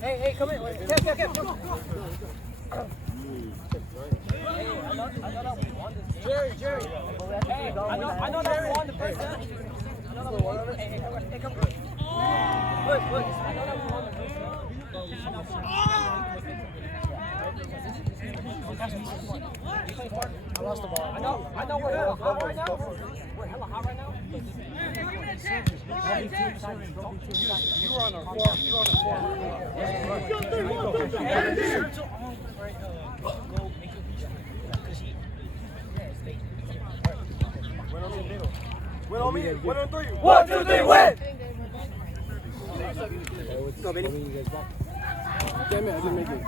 Hey, come in. Kev, come on. Hey, I know that we won this game. Jerry. Hey, I know that we won the first set. I know that we won. Hey, come on. Look. I know that we won the first set. I lost the ball. I know we're hella hot right now. We're hella hot right now. You were on a 4. Win on me. 1 on 3. 1, 2, 3, win! Go, Benny. Damn it, I didn't make it.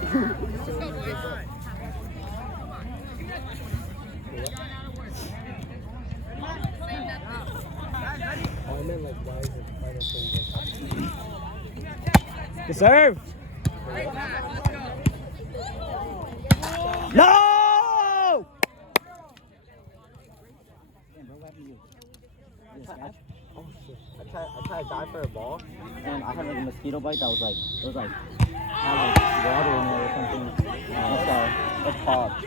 Oh, I meant like, why is it final thing? Good serve! No! Oh shit! I tried to dive for a ball, and I had like a mosquito bite that was like, had like water in it or something. That's popped.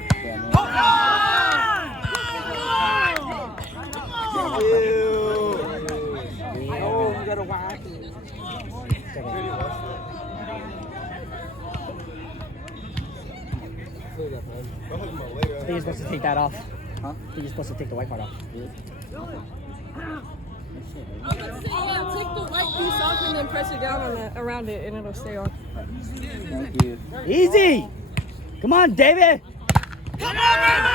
Oh, you gotta whack it. I think you're supposed to take that off. Huh? I think you're supposed to take the white part off. Yeah, take the white piece off and then press it down on around it and it'll stay on. Thank you. Easy! Come on, David! Come on, David!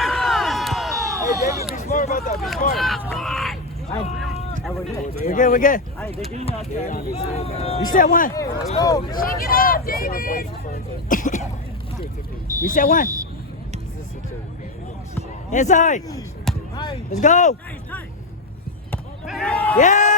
Hey, David, be smart about that. Be smart. We're good. Hey, they're doing it. You said one. Let's go. Shake it up, David! You said one. Inside. Let's go. Yes!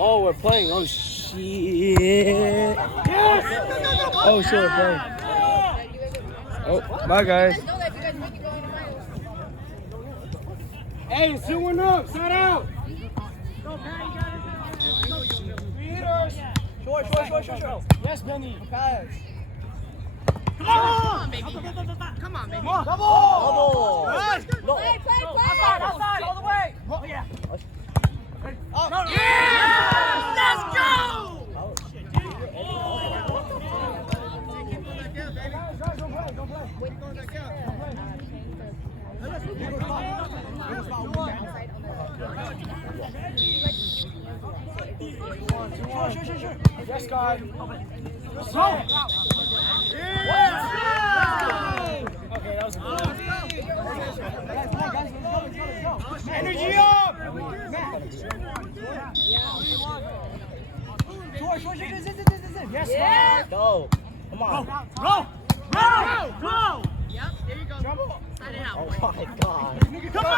Oh, we're playing. Oh, shit. Yes! Oh, shit, we're playing. Oh, bye, guys. Hey, it's 2-1 up. Side out. Short. Yes, Benny. Pass. Come on, baby. Come on, baby. Double. Nice. Play. Outside, all the way. Oh, yeah. Oh. No. Yeah! Let's go! Sure. Yes, guy. Go. Okay, that was good. Guys, let's go. Energy up! Sure. Yes, Yeah. go. Come on. Go! Yep, there you go. Trouble. Side it out. Oh my God. Come on!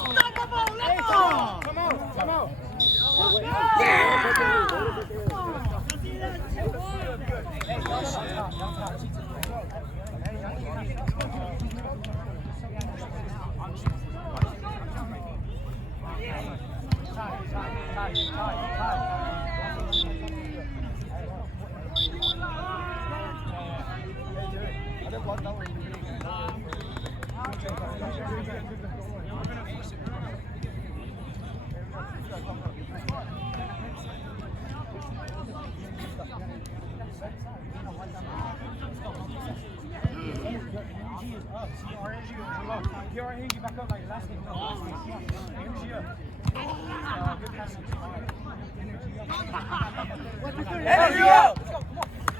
Unstoppable! Let's go! Come out. Energy up!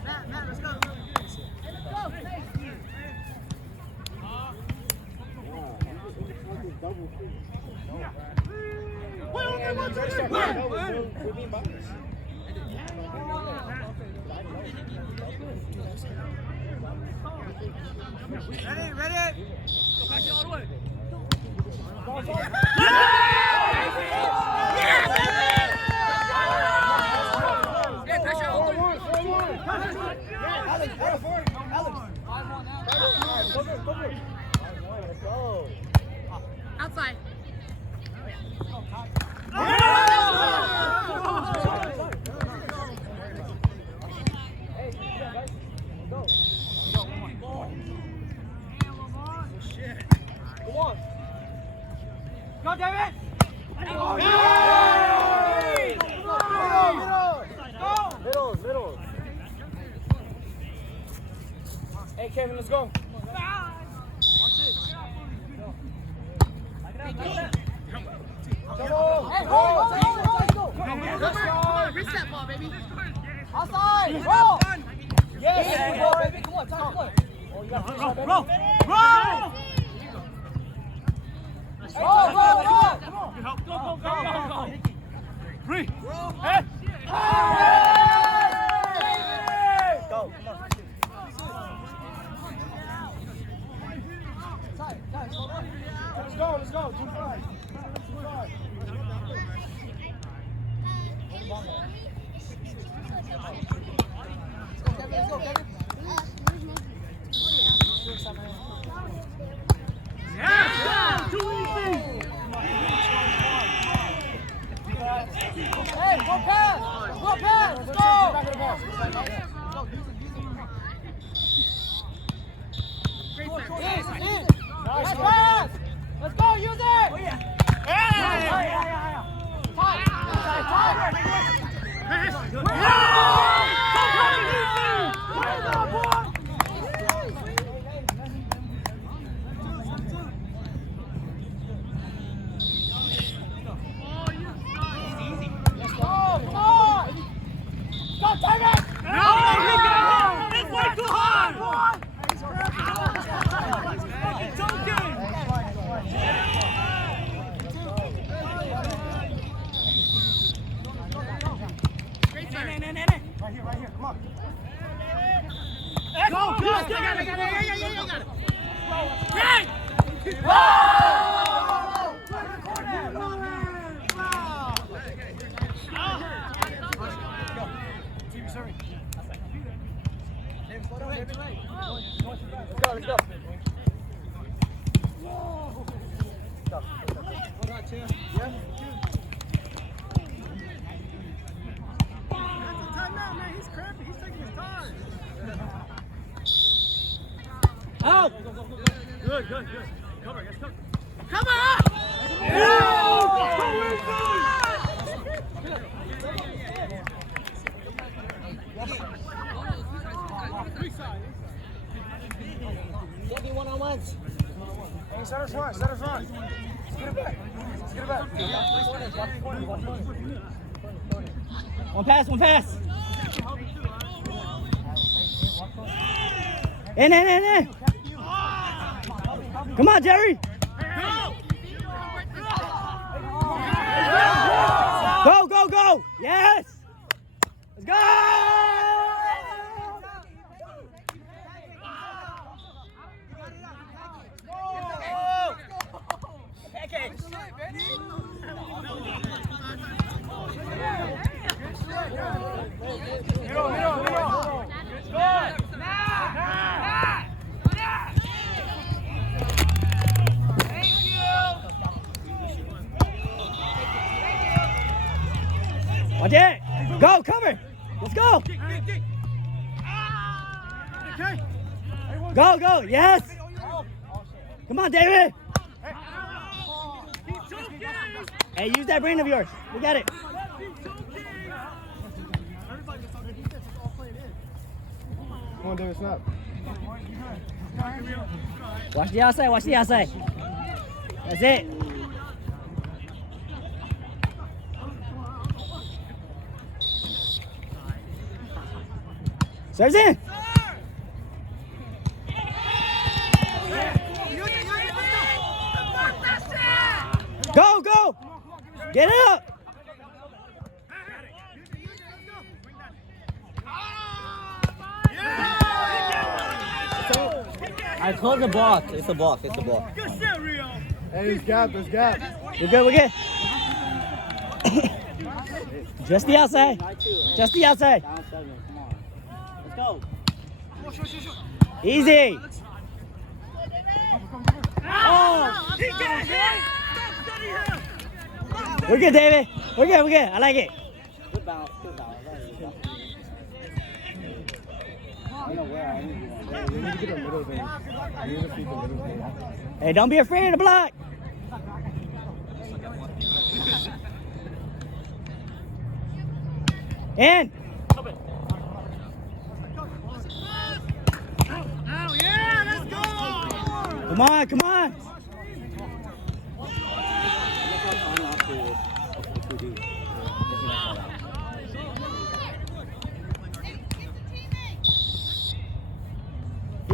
Matt, let's go. Ready? Go back all the way. Let's go. Outside. Come on. Go, David! Middle. Hey, Kevin, let's go. Reset ball, baby. Outside! Roll! Yes! Go, baby. Come on, come on. Oh, you got to finish, baby. Roll! Go! Free. Hey! Go. Let's go. 25. Let's go, Kevin. Yeah. Too easy. Hey, one pass! Let's go! Nice pass! Let's go, use it! Right here, come on. Let's go. Out. Good. Cover, yes, cover. Come on! Can't be one-on-ones. Hey, set us run. Let's get it back. One pass. In. Come on, Jerry. Go. Yes. Let's go. Watch it! Go, cover! Let's go! Go! Yes! Come on, David! Hey, use that brain of yours. We got it. Come on, David, snap. Watch the outside. That's it. Serves in. Go. Get it up. I called the block. It's a block. Good shit, Rio. Hey, there's gap. We're good. Just the outside. Down 7. Come on. Let's go. Easy. Oh. He can't hit! We're good, David. We're good. We're good. I like it. Good bounce. Good bounce. Hey, don't be afraid of the block. In. Oh, yeah, let's go! Come on, come on.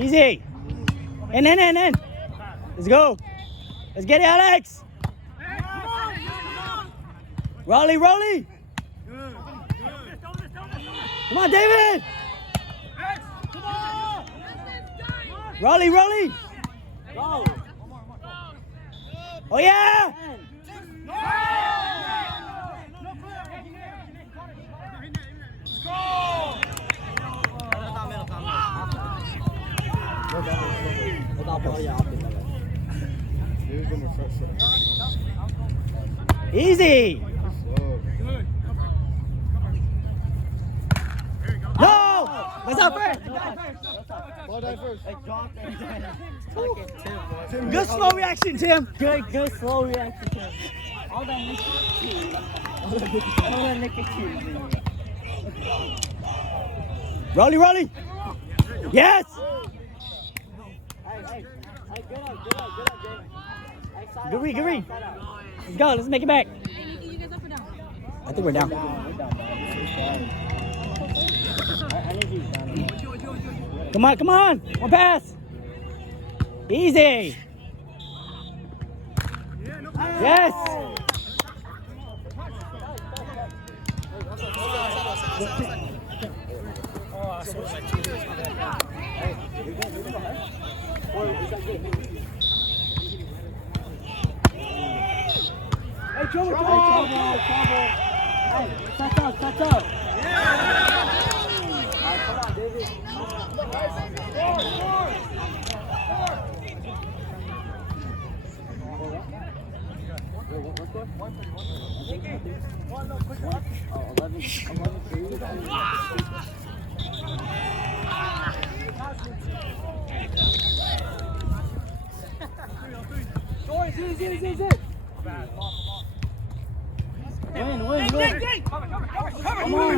Easy. In. Let's go. Let's get it, Alex. Hey, come on! Rolly. Good, good. Come on, David. Hey, come on! Rolly. Go. Oh, yeah. Easy. No. That's not fair. Ball die first. Good slow reaction, Tim. Good slow reaction, Tim. All that nicotine. All that nicotine. Rolly. Yes. Hey, good up, Jay. Hey, side Good out, read. side out. Let's go. Let's make it back. You guys up or down? I think we're down. We're down. I need you down. Come on. One pass. Easy. Yes. Hey, trouble. Hey, touch up. Alright, come on, David. Oh, 11. Easy. Win. Come on.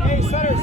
Hey, Sutters.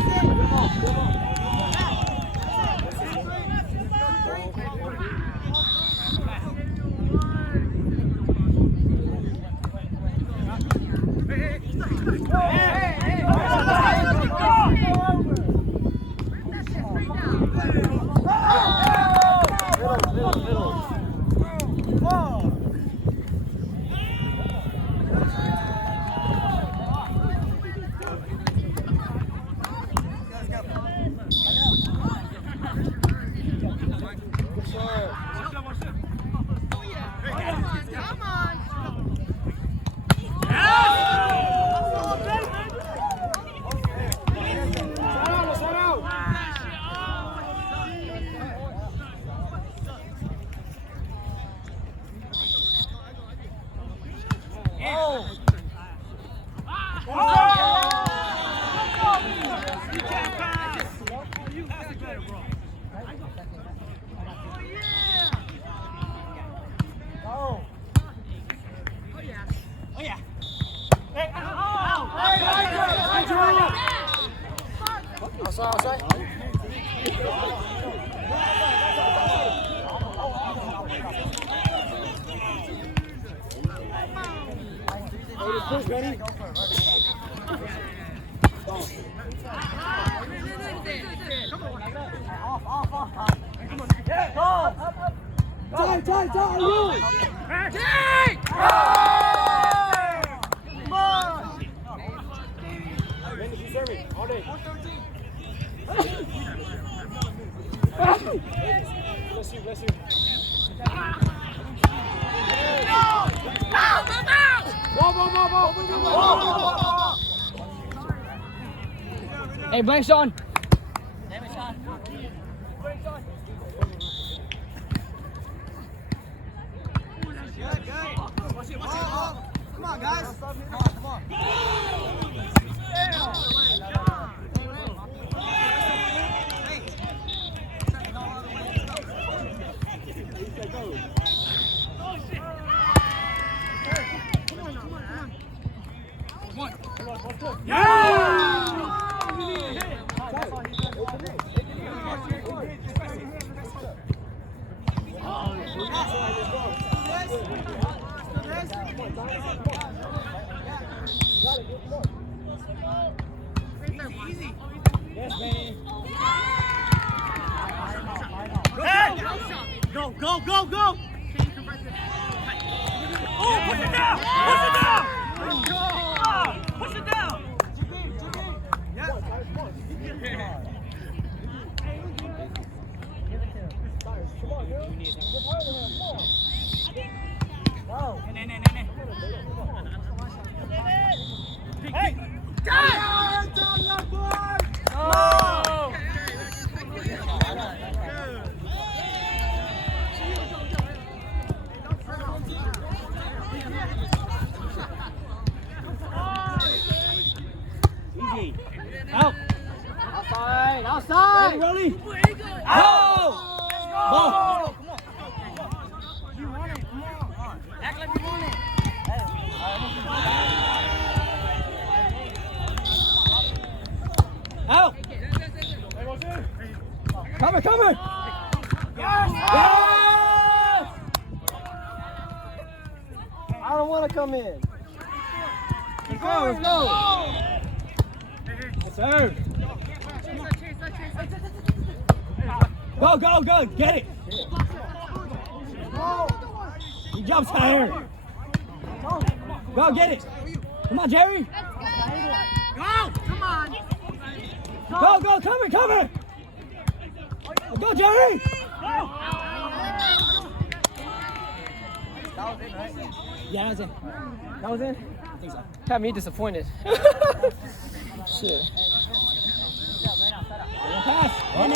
Hey, blame Sean. Damn it, Sean. Come on, guys. Come on. Go! Oh, push it down! Push it down! Push it down! Hey! Easy. Out. Outside! Rolly. Out! Ball. You want it, come on. Act like you want it. Out. Cover. Yes! Yes! I don't want to come in. Let's go. Yes, sir. Go. Get it. Good job, Tyler. Go, get it. Come on, Jerry. Go! Come on! Go, cover. Go, Jerry. Yeah, that was in. That was in? I think so. Had me disappointed. Shit. Pass. In.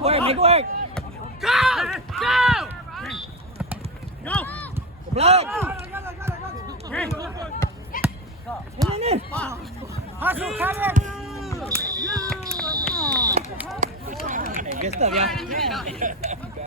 Make it work. Go! The block. In. Hustle, come Hey, good stuff, y'all.